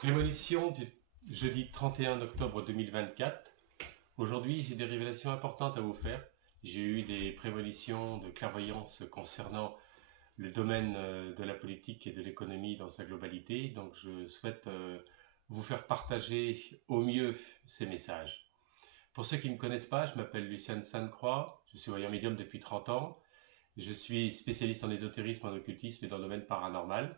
Prémonition du jeudi 31 octobre 2024. Aujourd'hui, j'ai des révélations importantes à vous faire. J'ai eu des prémonitions de clairvoyance concernant le domaine de la politique et de l'économie dans sa globalité. Donc, je souhaite vous faire partager au mieux ces messages. Pour ceux qui ne me connaissent pas, je m'appelle Lucien Sainte-Croix. Je suis voyant médium depuis 30 ans. Je suis spécialiste en ésotérisme, en occultisme et dans le domaine paranormal.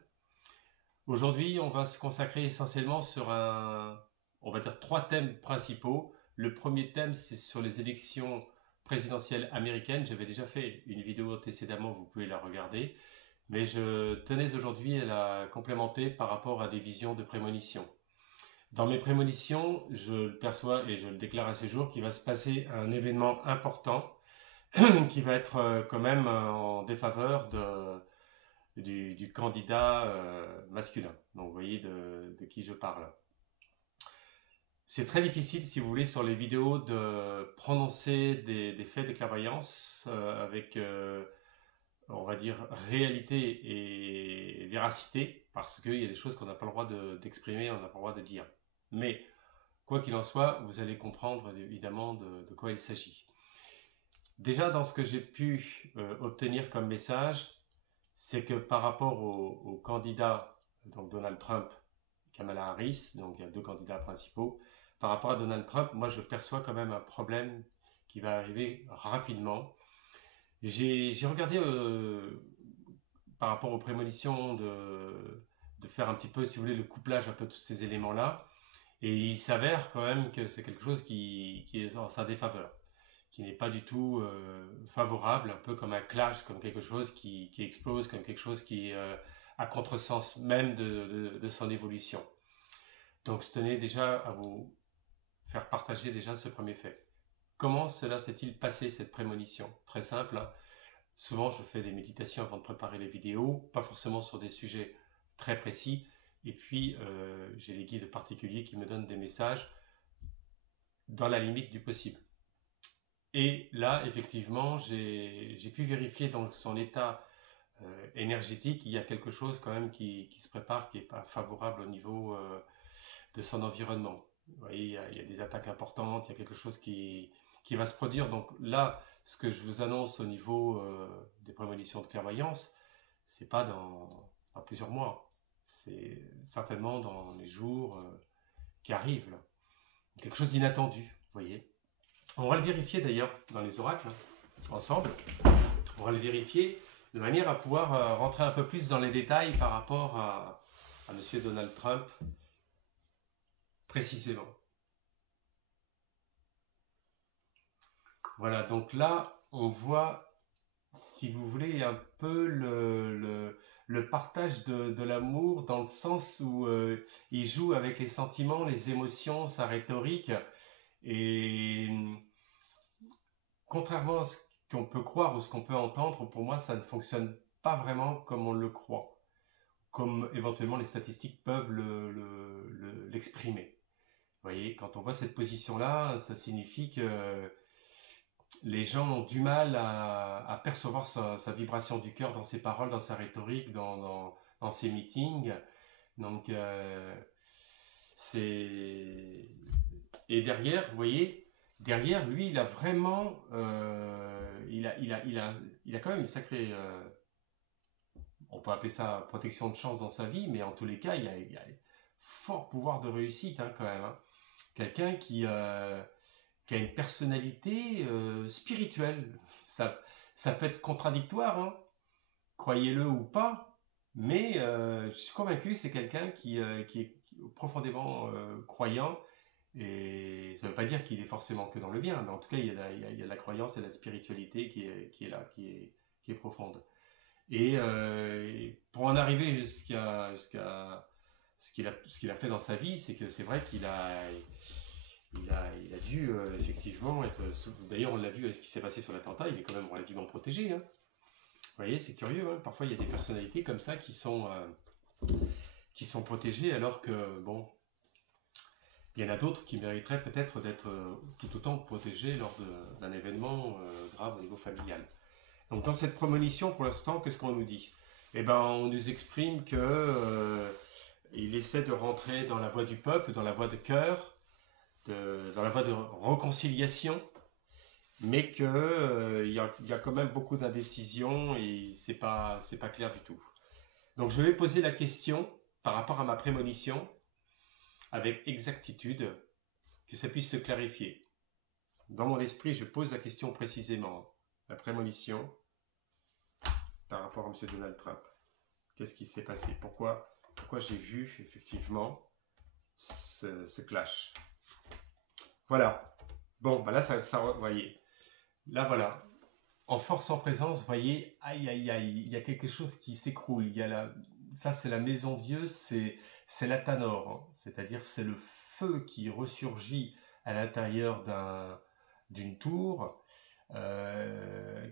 Aujourd'hui, on va se consacrer essentiellement sur on va dire trois thèmes principaux. Le premier thème, c'est sur les élections présidentielles américaines. J'avais déjà fait une vidéo précédemment, vous pouvez la regarder. Mais je tenais aujourd'hui à la complémenter par rapport à des visions de prémonition. Dans mes prémonitions, je le perçois et je le déclare à ce jour qu'il va se passer un événement important qui va être quand même en défaveur du candidat masculin. Donc vous voyez de qui je parle. C'est très difficile, si vous voulez, sur les vidéos de prononcer des faits de clairvoyance avec, on va dire, réalité et véracité, parce qu'il y a des choses qu'on n'a pas le droit d'exprimer, on n'a pas le droit de dire. Mais, quoi qu'il en soit, vous allez comprendre évidemment de quoi il s'agit. Déjà, dans ce que j'ai pu obtenir comme message, c'est que par rapport aux candidats, donc Donald Trump, Kamala Harris, donc il y a deux candidats principaux, par rapport à Donald Trump, moi je perçois quand même un problème qui va arriver rapidement. J'ai regardé par rapport aux prémonitions de faire un petit peu, si vous voulez, le couplage un peu de tous ces éléments-là, et il s'avère quand même que c'est quelque chose qui est en sa défaveur, qui n'est pas du tout favorable, un peu comme un clash, comme quelque chose qui explose, comme quelque chose qui est à contresens même de son évolution. Donc je tenais déjà à vous faire partager déjà ce premier fait. Comment cela s'est-il passé, cette prémonition? Très simple, hein. Souvent je fais des méditations avant de préparer les vidéos, pas forcément sur des sujets très précis, et puis j'ai les guides particuliers qui me donnent des messages dans la limite du possible. Et là, effectivement, j'ai pu vérifier dans son état énergétique, il y a quelque chose quand même qui se prépare, qui n'est pas favorable au niveau de son environnement. Vous voyez, il y a des attaques importantes, il y a quelque chose qui va se produire. Donc là, ce que je vous annonce au niveau des prémonitions de clairvoyance, c'est pas dans plusieurs mois, c'est certainement dans les jours qui arrivent, là. Quelque chose d'inattendu, vous voyez. On va le vérifier d'ailleurs dans les oracles, hein, ensemble. On va le vérifier de manière à pouvoir rentrer un peu plus dans les détails par rapport à M. Donald Trump, précisément. Voilà, donc là, on voit, si vous voulez, un peu le partage de l'amour dans le sens où il joue avec les sentiments, les émotions, sa rhétorique. Et contrairement à ce qu'on peut croire ou ce qu'on peut entendre, pour moi, ça ne fonctionne pas vraiment comme on le croit, comme éventuellement les statistiques peuvent l'exprimer. Vous voyez, quand on voit cette position-là, ça signifie que les gens ont du mal à percevoir sa vibration du cœur dans ses paroles, dans sa rhétorique, dans ses meetings. Donc, c'est... Et derrière, vous voyez, derrière lui, il a vraiment, il a quand même une sacrée, on peut appeler ça protection de chance dans sa vie, mais en tous les cas, il a un fort pouvoir de réussite, hein, quand même, hein. Quelqu'un qui a une personnalité spirituelle. Ça peut être contradictoire, hein, croyez-le ou pas, mais je suis convaincu que c'est quelqu'un qui est profondément croyant. Et ça ne veut pas dire qu'il est forcément que dans le bien, mais en tout cas, il y a de la croyance et de la spiritualité qui est là, qui est profonde. Et pour en arriver jusqu'à ce qu'il a fait dans sa vie, c'est que c'est vrai qu'il a dû effectivement être... D'ailleurs, on l'a vu avec ce qui s'est passé sur l'attentat, il est quand même relativement protégé, hein. Vous voyez, c'est curieux, hein. Parfois, il y a des personnalités comme ça qui sont protégées, alors que, bon, il y en a d'autres qui mériteraient peut-être d'être tout autant protégés lors d'un événement grave au niveau familial. Donc dans cette prémonition, pour l'instant, qu'est-ce qu'on nous dit? Eh ben, on nous exprime que il essaie de rentrer dans la voie du peuple, dans la voie de cœur, dans la voie de réconciliation, mais qu'il y a quand même beaucoup d'indécision et c'est pas clair du tout. Donc je vais poser la question par rapport à ma prémonition avec exactitude, que ça puisse se clarifier. Dans mon esprit, je pose la question précisément. La prémonition par rapport à M. Donald Trump. Qu'est-ce qui s'est passé? Pourquoi j'ai vu effectivement ce clash? Voilà. Bon, bah là, vous voyez. Là, voilà. En force en présence, vous voyez, aïe, aïe, aïe, il y a quelque chose qui s'écroule. Ça, c'est la maison Dieu, c'est la Tanor, hein. C'est-à-dire, c'est le feu qui ressurgit à l'intérieur d'une tour,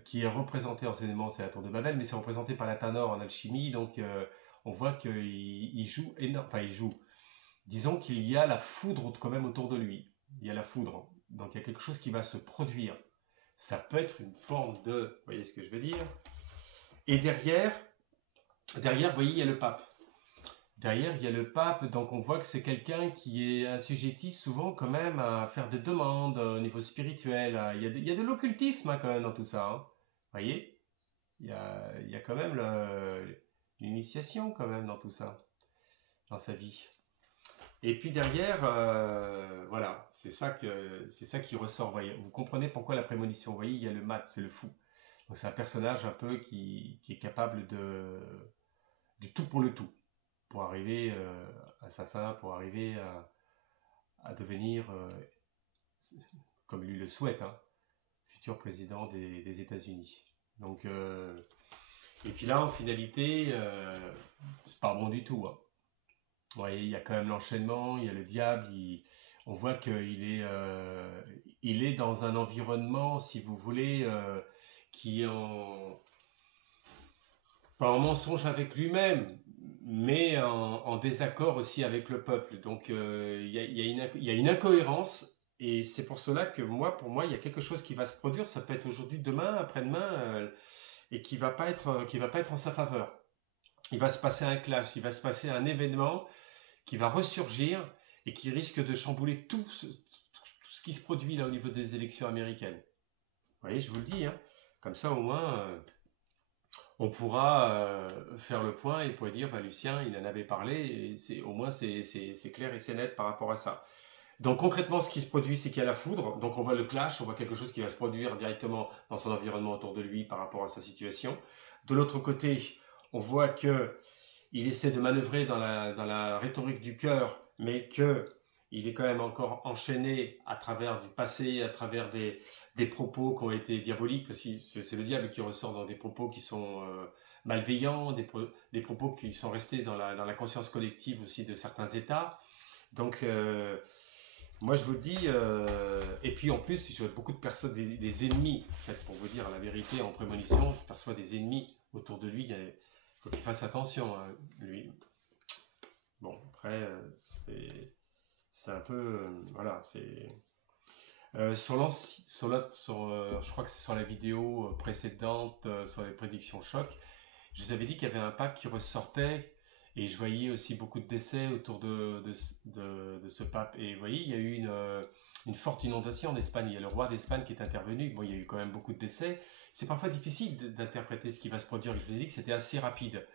qui est représentée enseignement, c'est la tour de Babel, mais c'est représenté par la Tanor en alchimie, donc on voit qu'il joue énorme, enfin il joue. Disons qu'il y a la foudre quand même autour de lui. Il y a la foudre, donc il y a quelque chose qui va se produire. Ça peut être une forme de, vous voyez ce que je veux dire? Et derrière, vous voyez, il y a le pape. Derrière, il y a le pape, donc on voit que c'est quelqu'un qui est assujetti souvent quand même à faire des demandes au niveau spirituel. Il y a de l'occultisme hein, quand même dans tout ça. Hein. Vous voyez? Il y a quand même l'initiation quand même dans tout ça, dans sa vie. Et puis derrière, voilà, c'est ça qui ressort. Vous voyez, vous comprenez pourquoi la prémonition. Vous voyez, il y a le mat, c'est le fou. Donc c'est un personnage un peu qui est capable du tout pour le tout, pour arriver à sa fin, pour arriver à devenir, comme lui le souhaite, hein, futur président des États-Unis. Donc, et puis là, en finalité, c'est pas bon du tout. Hein. Vous voyez, il y a quand même l'enchaînement, il y a le diable, on voit qu'il est, il est dans un environnement, si vous voulez, qui est pas en mensonge avec lui-même, mais en désaccord aussi avec le peuple. Donc il y a une incohérence, et c'est pour cela que pour moi, il y a quelque chose qui va se produire, ça peut être aujourd'hui, demain, après-demain, et qui va pas être en sa faveur. Il va se passer un clash, il va se passer un événement qui va ressurgir et qui risque de chambouler tout ce qui se produit là au niveau des élections américaines. Vous voyez, je vous le dis, hein. Comme ça au moins on pourra faire le point et pourrait dire, bah, Lucien, il en avait parlé, et au moins c'est clair et c'est net par rapport à ça. Donc concrètement, ce qui se produit, c'est qu'il y a la foudre, donc on voit le clash, on voit quelque chose qui va se produire directement dans son environnement autour de lui par rapport à sa situation. De l'autre côté, on voit que il essaie de manœuvrer dans la rhétorique du cœur, mais qu'il est quand même encore enchaîné à travers du passé, à travers des propos qui ont été diaboliques, parce que c'est le diable qui ressort dans des propos qui sont malveillants, des propos qui sont restés dans la conscience collective aussi de certains États. Donc, moi je vous dis, et puis en plus, je vois beaucoup de personnes, des ennemis, en fait, pour vous dire la vérité, en prémonition, je perçois des ennemis autour de lui. Il faut qu'il fasse attention, hein, lui. Bon, après, c'est un peu, voilà, c'est... je crois que c'est sur la vidéo précédente, sur les prédictions choc, je vous avais dit qu'il y avait un pape qui ressortait, et je voyais aussi beaucoup de décès autour de ce pape. Et vous voyez, il y a eu une forte inondation en Espagne. Il y a le roi d'Espagne qui est intervenu. Bon, il y a eu quand même beaucoup de décès. C'est parfois difficile d'interpréter ce qui va se produire. Je vous ai dit que c'était assez rapide.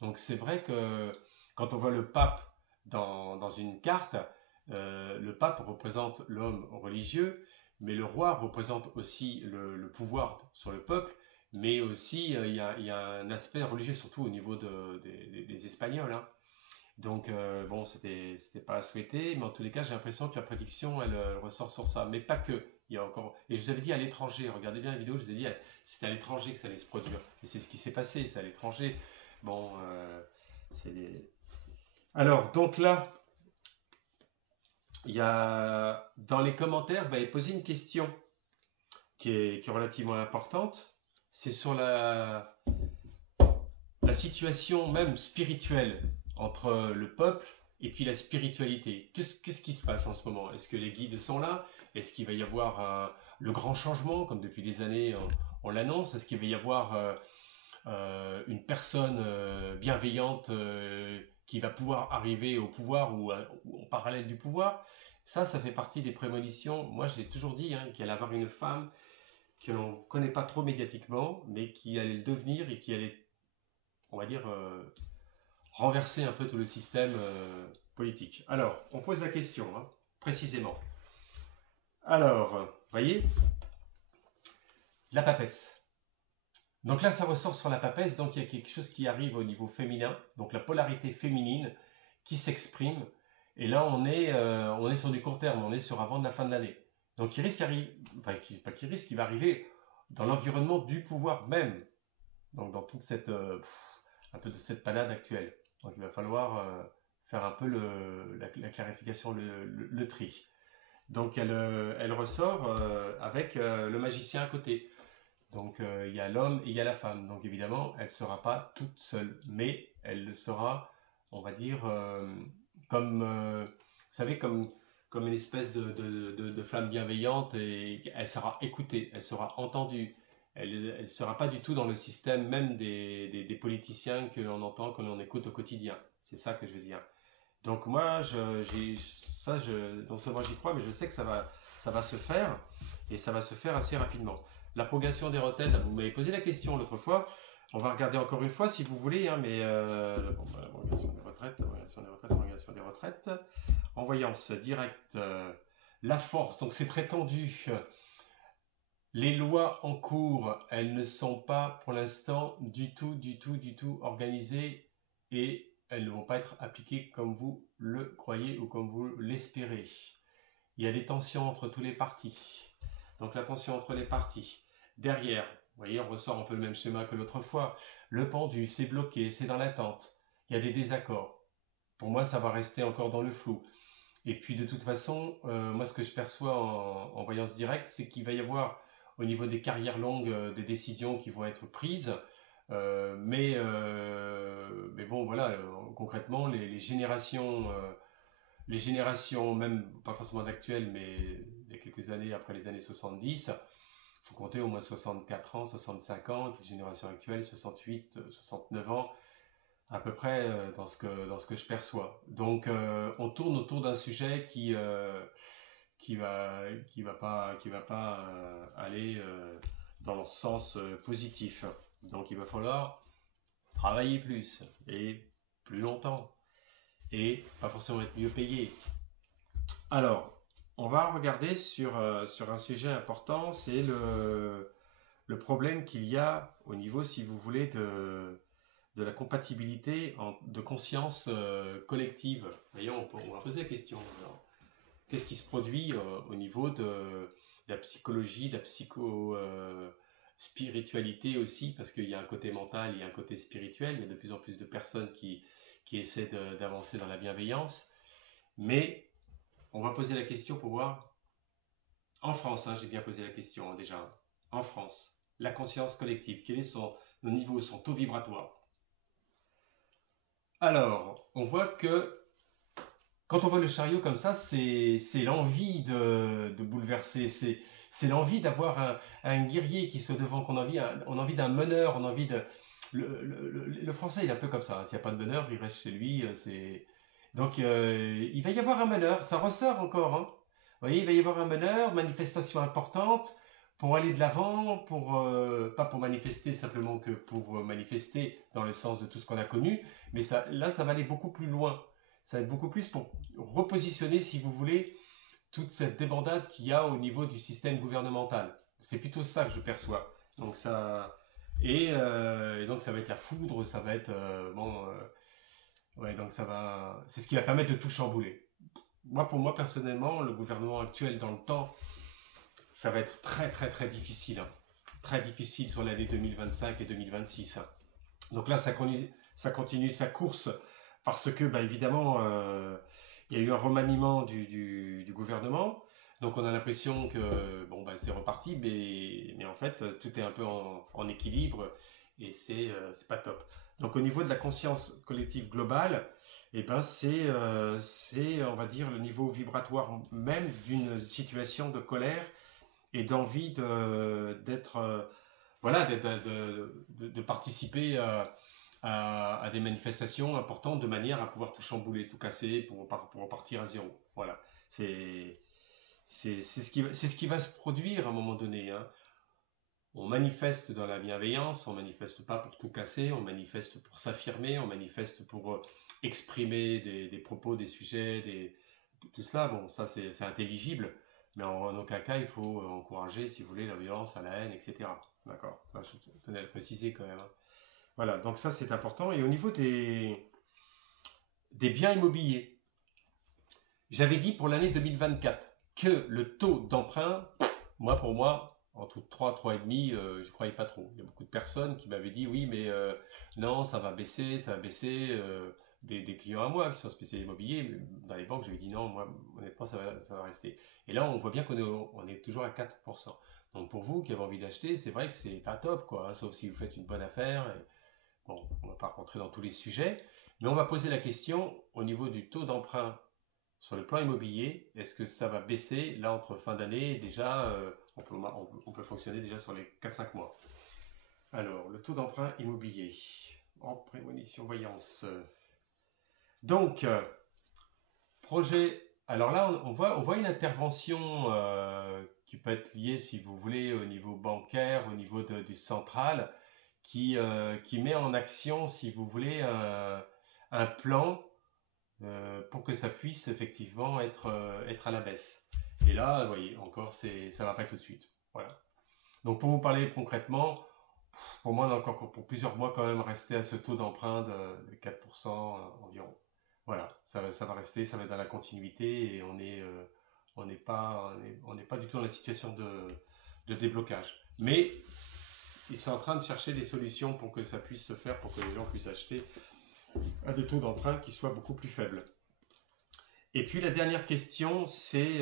Donc c'est vrai que quand on voit le pape dans une carte, le pape représente l'homme religieux, mais le roi représente aussi le pouvoir sur le peuple, mais aussi il y a un aspect religieux, surtout au niveau des Espagnols. Hein. Donc bon, c'était pas à souhaiter, mais en tous les cas, j'ai l'impression que la prédiction, elle ressort sur ça, mais pas que. Il y a encore... Et je vous avais dit à l'étranger, regardez bien la vidéo, je vous ai dit, c'était à l'étranger que ça allait se produire. Et c'est ce qui s'est passé, c'est à l'étranger. Bon, c'est des... Alors, donc là, il y a dans les commentaires, il est posé une question qui est relativement importante. C'est sur la situation même spirituelle entre le peuple et puis la spiritualité. Qu'est-ce qui se passe en ce moment? Est-ce que les guides sont là? Est-ce qu'il va y avoir le grand changement, comme depuis des années on l'annonce? Est-ce qu'il va y avoir une personne bienveillante qui va pouvoir arriver au pouvoir ou en parallèle du pouvoir. Ça fait partie des prémonitions. Moi, j'ai toujours dit qu'il allait avoir une femme que l'on ne connaît pas trop médiatiquement, mais qui allait le devenir et qui allait, on va dire, renverser un peu tout le système politique. Alors, on pose la question, précisément. Alors, vous voyez, la papesse. Donc là, ça ressort sur la papesse, donc il y a quelque chose qui arrive au niveau féminin, donc la polarité féminine qui s'exprime. Et là, on est sur du court terme, on est sur avant de la fin de l'année. Donc il risque d'arriver, enfin, pas qu'il risque, il va arriver dans l'environnement du pouvoir même. Donc dans toute cette, un peu de cette panade actuelle. Donc il va falloir faire un peu la clarification, le tri. Donc elle ressort avec le magicien à côté. Donc il y a l'homme et il y a la femme. Donc évidemment, elle ne sera pas toute seule, mais elle sera, on va dire, comme, vous savez, comme une espèce de flamme bienveillante, et elle sera écoutée, elle sera entendue. Elle ne sera pas du tout dans le système même des politiciens que l'on entend, que l'on écoute au quotidien. C'est ça que je veux dire. Donc moi, non seulement j'y crois, mais je sais que ça va se faire, et ça va se faire assez rapidement. La progression des retraites, vous m'avez posé la question l'autre fois, on va regarder encore une fois si vous voulez, mais la progression des retraites, en voyance directe, la force, donc c'est très tendu. Les lois en cours, elles ne sont pas pour l'instant du tout organisées, et elles ne vont pas être appliquées comme vous le croyez ou comme vous l'espérez. Il y a des tensions entre tous les partis. Donc la tension entre les partis. Derrière, vous voyez, on ressort un peu le même schéma que l'autre fois. Le pendu, c'est bloqué, c'est dans l'attente. Il y a des désaccords. Pour moi, ça va rester encore dans le flou. Et puis de toute façon, moi ce que je perçois en voyance directe, c'est qu'il va y avoir au niveau des carrières longues des décisions qui vont être prises. Mais bon, voilà, concrètement, les générations, même pas forcément d'actuelles, mais il y a quelques années après les années 70, il faut compter au moins 64 ans, 65 ans, et puis les générations actuelles, 68, 69 ans, à peu près dans ce que je perçois. Donc on tourne autour d'un sujet qui va pas aller dans le sens positif. Donc il va falloir travailler plus et plus longtemps et pas forcément être mieux payé. Alors, on va regarder sur un sujet important, c'est le problème qu'il y a au niveau, si vous voulez, de la compatibilité de conscience collective. D'ailleurs, on va poser la question. Qu'est-ce qui se produit au niveau de la psychologie, de la spiritualité aussi, parce qu'il y a un côté mental, il y a un côté spirituel, il y a de plus en plus de personnes qui essaient d'avancer dans la bienveillance. Mais on va poser la question pour voir, en France, j'ai bien posé la question déjà, en France, la conscience collective, quel est nos niveaux, son taux vibratoire. Alors, on voit que quand on voit le chariot comme ça, c'est l'envie de bouleverser, c'est l'envie d'avoir un guerrier qui soit devant, on a envie d'un meneur, on a envie de... Le français, il est un peu comme ça, s'il n'y a pas de meneur, il reste chez lui, Donc, il va y avoir un meneur, ça ressort encore, Vous voyez, il va y avoir un meneur, manifestation importante, pour aller de l'avant, pas pour manifester simplement que pour manifester dans le sens de tout ce qu'on a connu, mais là, ça va aller beaucoup plus loin. Ça va être beaucoup plus pour repositionner, si vous voulez, toute cette débandade qu'il y a au niveau du système gouvernemental. C'est plutôt ça que je perçois. Donc et donc ça va être la foudre, ça va être donc c'est ce qui va permettre de tout chambouler. Pour moi personnellement, le gouvernement actuel dans le temps, ça va être très très très difficile, très difficile sur l'année 2025 et 2026. Donc là, ça continue sa course. Parce que, évidemment, il y a eu un remaniement du gouvernement. Donc, on a l'impression que, c'est reparti, mais en fait, tout est un peu en équilibre et c'est pas top. Donc, au niveau de la conscience collective globale, c'est, on va dire, le niveau vibratoire même d'une situation de colère et d'envie d'être voilà, de participer à des manifestations importantes de manière à pouvoir tout chambouler, tout casser pour repartir à zéro. Voilà, c'est ce qui va se produire à un moment donné, hein. On manifeste dans la bienveillance, on manifeste pas pour tout casser, on manifeste pour s'affirmer, on manifeste pour exprimer des propos, des sujets, tout cela. Bon, ça c'est intelligible, mais en aucun cas il faut encourager, si vous voulez, la violence, la haine, etc. D'accord. Ça, je tenais à le préciser quand même, hein. Voilà, donc ça c'est important. Et au niveau des biens immobiliers, j'avais dit pour l'année 2024 que le taux d'emprunt, pour moi, entre 3, 3,5, je ne croyais pas trop. Il y a beaucoup de personnes qui m'avaient dit oui, mais non, ça va baisser, ça va baisser. Des clients à moi qui sont spécialisés immobiliers, dans les banques, j'avais dit non, moi, honnêtement, ça va rester. Et là, on voit bien on est toujours à 4%. Donc pour vous qui avez envie d'acheter, c'est vrai que c'est pas top, quoi, hein, sauf si vous faites une bonne affaire. Bon, on ne va pas rentrer dans tous les sujets, mais on va poser la question au niveau du taux d'emprunt sur le plan immobilier. Est-ce que ça va baisser là entre fin d'année? Déjà, on peut fonctionner déjà sur les 4-5 mois. Alors, le taux d'emprunt immobilier en prémonition voyance. Donc, projet. Alors là, on voit une intervention qui peut être liée, si vous voulez, au niveau bancaire, au niveau du central, qui met en action, si vous voulez, un plan pour que ça puisse effectivement être à la baisse. Et là, vous voyez, encore, ça va pas tout de suite. Voilà. Donc, pour vous parler concrètement, pour moi, on a encore pour plusieurs mois quand même rester à ce taux d'emprunt de 4% environ. Voilà, ça va rester, ça va être dans la continuité et on n'est pas du tout dans la situation de déblocage. Mais ils sont en train de chercher des solutions pour que ça puisse se faire, pour que les gens puissent acheter à des taux d'emprunt qui soient beaucoup plus faibles. Et puis la dernière question, c'est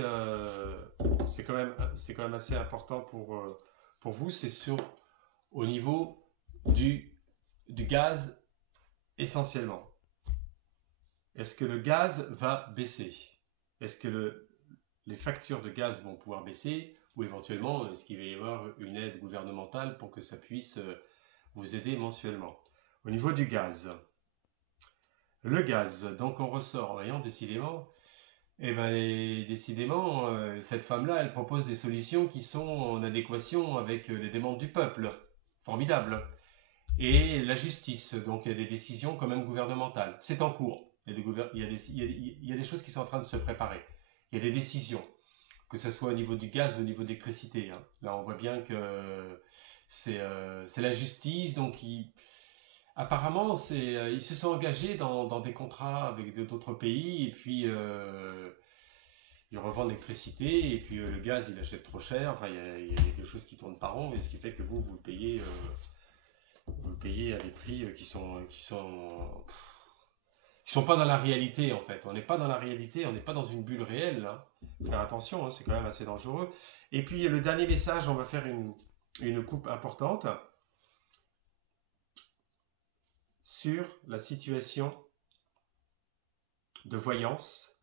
quand même assez important pour vous, c'est au niveau du gaz essentiellement. Est-ce que le gaz va baisser? Est-ce que les factures de gaz vont pouvoir baisser? Ou éventuellement, est-ce qu'il va y avoir une aide gouvernementale pour que ça puisse vous aider mensuellement? Au niveau du gaz, le gaz, donc on ressort, voyons, décidément, cette femme-là, elle propose des solutions qui sont en adéquation avec les demandes du peuple. Formidable. Et la justice, donc il y a des décisions quand même gouvernementales. C'est en cours. Il y a des choses qui sont en train de se préparer. Il y a des décisions, que ce soit au niveau du gaz ou au niveau de l'électricité, hein. Là, on voit bien que c'est la justice, donc apparemment, ils se sont engagés dans des contrats avec d'autres pays, et puis ils revendent l'électricité, et puis le gaz, ils l'achètent trop cher. Enfin, il y a quelque chose qui tourne pas rond, et ce qui fait que vous le payez à des prix qui sont pas dans la réalité, en fait. On n'est pas dans la réalité, on n'est pas dans une bulle réelle, là. Faire attention, hein, c'est quand même assez dangereux. Et puis, le dernier message, on va faire une coupe importante sur la situation de voyance.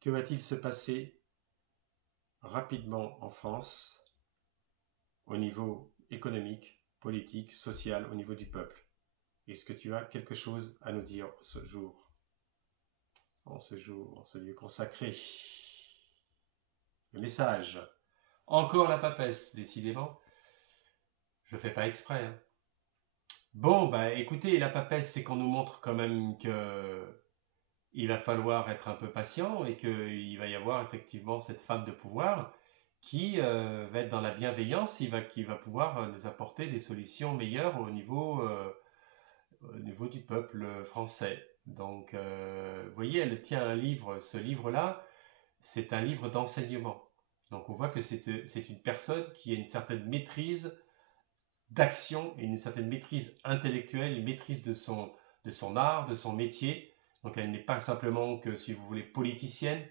Que va-t-il se passer rapidement en France au niveau économique, politique, social, au niveau du peuple? Est-ce que tu as quelque chose à nous dire ce jour, en ce lieu consacré? Le message. Encore la papesse, décidément. Je ne fais pas exprès, hein. Bon, écoutez, la papesse, c'est qu'on nous montre quand même que il va falloir être un peu patient et qu'il va y avoir effectivement cette femme de pouvoir qui va être dans la bienveillance, qui va pouvoir nous apporter des solutions meilleures au niveau du peuple français. Donc, vous voyez, elle tient un livre. Ce livre-là, c'est un livre d'enseignement. Donc, on voit que c'est une personne qui a une certaine maîtrise d'action, et une certaine maîtrise intellectuelle, une maîtrise de son art, de son métier. Donc, elle n'est pas simplement que, si vous voulez, politicienne.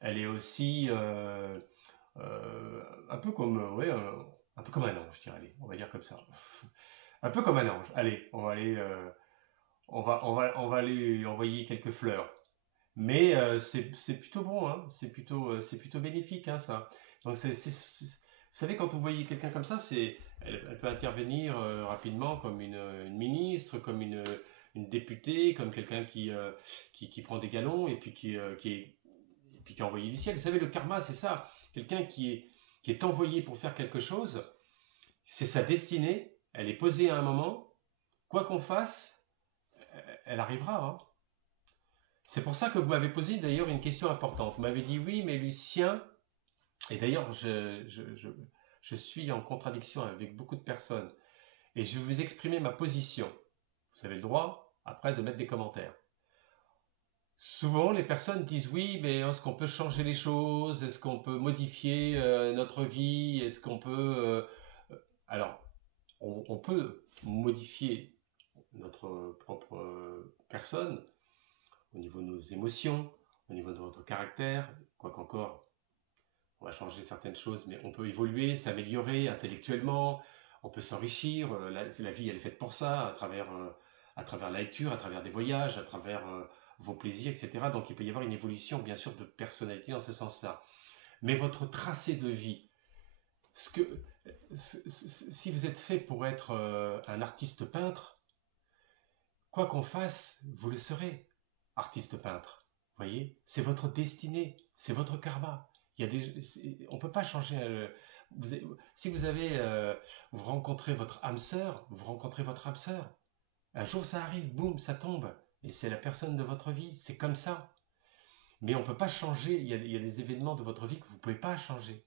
Elle est aussi un peu comme un ange, je dirais. Allez, on va dire comme ça. Un peu comme un ange. Allez, on va lui envoyer quelques fleurs. Mais c'est plutôt bon, hein. C'est plutôt bénéfique, hein, ça. Donc savez, quand vous voyez quelqu'un comme ça, elle peut intervenir rapidement comme une ministre, comme une députée, comme quelqu'un qui prend des galons et puis et puis qui est envoyé du ciel. Vous savez, le karma, c'est ça. Quelqu'un qui est envoyé pour faire quelque chose, c'est sa destinée, elle est posée à un moment, quoi qu'on fasse, elle arrivera. Hein. C'est pour ça que vous m'avez posé d'ailleurs une question importante. Vous m'avez dit oui, mais Lucien, et d'ailleurs je suis en contradiction avec beaucoup de personnes, et je vais vous exprimer ma position. Vous avez le droit, après, de mettre des commentaires. Souvent, les personnes disent oui, mais est-ce qu'on peut changer les choses? Est-ce qu'on peut modifier notre vie? Est-ce qu'on peut... Alors, on peut modifier notre propre personne au niveau de nos émotions, au niveau de notre caractère, quoi qu'encore, on va changer certaines choses, mais on peut évoluer, s'améliorer intellectuellement, on peut s'enrichir, la vie elle est faite pour ça, à travers la lecture, à travers des voyages, à travers vos plaisirs, etc. Donc il peut y avoir une évolution bien sûr de personnalité dans ce sens-là. Mais votre tracé de vie, si vous êtes fait pour être un artiste peintre, quoi qu'on fasse, vous le serez, artiste peintre. Vous voyez, c'est votre destinée, c'est votre karma. On ne peut pas changer. Si vous rencontrez votre âme sœur, vous rencontrez votre âme sœur. Un jour ça arrive, boum, ça tombe. Et c'est la personne de votre vie, c'est comme ça. Mais on ne peut pas changer, il y a des événements de votre vie que vous ne pouvez pas changer.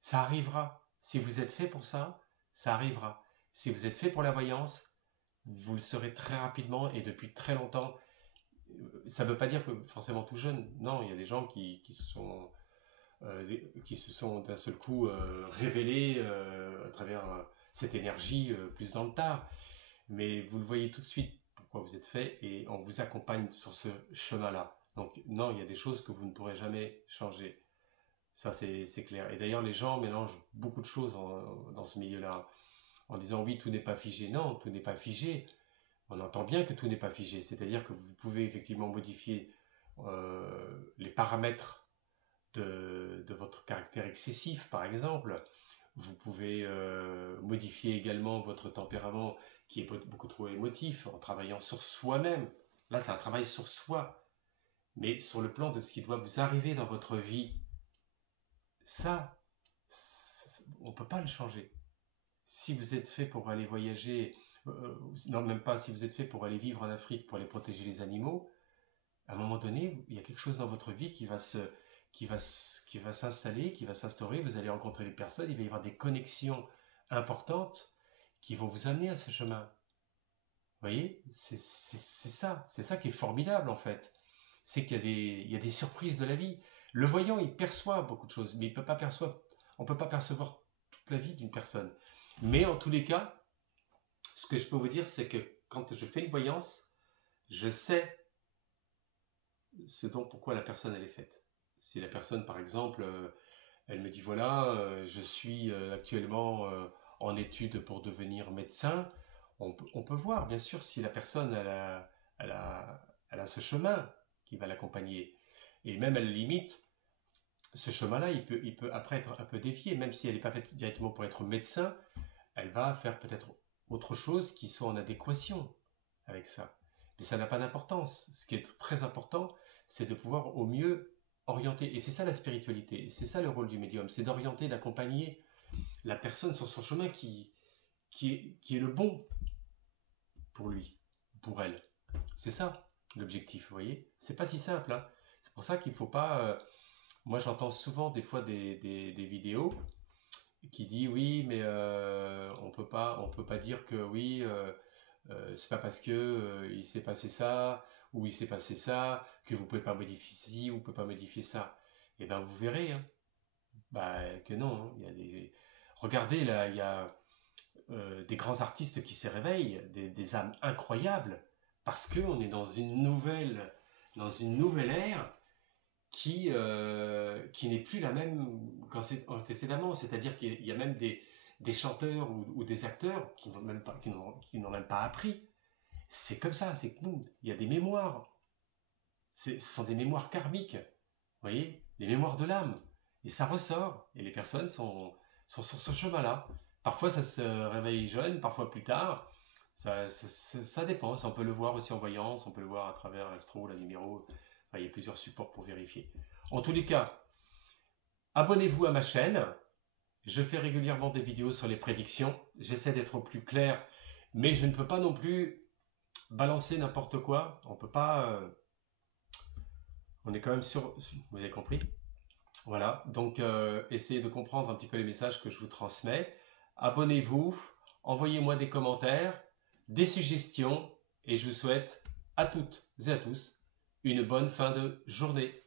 Ça arrivera. Si vous êtes fait pour ça, ça arrivera. Si vous êtes fait pour la voyance, vous le serez très rapidement et depuis très longtemps. Ça ne veut pas dire que forcément tout jeune. Non, il y a des gens qui se sont d'un seul coup révélés à travers cette énergie plus dans le tard. Mais vous le voyez tout de suite pourquoi vous êtes fait et on vous accompagne sur ce chemin-là. Donc non, il y a des choses que vous ne pourrez jamais changer. Ça, c'est clair. Et d'ailleurs, les gens mélangent beaucoup de choses dans ce milieu-là. En disant oui, tout n'est pas figé. Non, tout n'est pas figé. On entend bien que tout n'est pas figé. C'est-à-dire que vous pouvez effectivement modifier les paramètres de votre caractère excessif, par exemple. Vous pouvez modifier également votre tempérament qui est beaucoup trop émotif en travaillant sur soi-même. Là, c'est un travail sur soi. Mais sur le plan de ce qui doit vous arriver dans votre vie, ça, on ne peut pas le changer. Si vous êtes fait pour aller voyager, non, même pas, si vous êtes fait pour aller vivre en Afrique, pour aller protéger les animaux, à un moment donné, il y a quelque chose dans votre vie qui va s'installer, qui va s'instaurer, vous allez rencontrer des personnes, il va y avoir des connexions importantes qui vont vous amener à ce chemin. Vous voyez, c'est ça qui est formidable en fait. C'est qu'il y a des surprises de la vie. Le voyant, il perçoit beaucoup de choses, mais on ne peut pas percevoir toute la vie d'une personne. Mais en tous les cas, ce que je peux vous dire, c'est que quand je fais une voyance, je sais pourquoi la personne elle est faite. Si la personne, par exemple, elle me dit voilà, je suis actuellement en études pour devenir médecin, on peut voir, bien sûr, si la personne elle a ce chemin qui va l'accompagner. Et même à la limite, ce chemin-là, il peut après être un peu dévié, même si elle n'est pas faite directement pour être médecin, elle va faire peut-être autre chose qui soit en adéquation avec ça. Mais ça n'a pas d'importance. Ce qui est très important, c'est de pouvoir au mieux orienter. Et c'est ça la spiritualité, c'est ça le rôle du médium, c'est d'orienter, d'accompagner la personne sur son chemin qui est le bon pour lui, pour elle. C'est ça l'objectif, vous voyez. C'est pas si simple, hein. C'est pour ça qu'il ne faut pas... Moi, j'entends souvent des fois des vidéos qui disent oui, mais on peut pas dire que oui, c'est pas parce que il s'est passé ça ou il s'est passé ça que vous pouvez pas modifier ci ou vous pouvez pas modifier ça. Et ben vous verrez, hein, que non. Hein. Regardez là, il y a des grands artistes qui se réveillent, des âmes incroyables, parce que on est dans une nouvelle ère qui n'est plus la même qu'antécédemment. C'est-à-dire qu'il y a même des chanteurs ou des acteurs qui n'ont même pas appris. C'est comme ça, c'est que nous, il y a des mémoires. Ce sont des mémoires karmiques, vous voyez, des mémoires de l'âme. Et ça ressort. Et les personnes sont sont sur ce chemin-là. Parfois, ça se réveille jeune, parfois plus tard. Ça dépend. On peut le voir aussi en voyance, on peut le voir à travers l'astro, la numéro. Enfin, il y a plusieurs supports pour vérifier. En tous les cas, abonnez-vous à ma chaîne. Je fais régulièrement des vidéos sur les prédictions. J'essaie d'être au plus clair, mais je ne peux pas non plus balancer n'importe quoi. On peut pas... on est quand même sur... Vous avez compris? Voilà, donc essayez de comprendre un petit peu les messages que je vous transmets. Abonnez-vous, envoyez-moi des commentaires, des suggestions, et je vous souhaite à toutes et à tous une bonne fin de journée.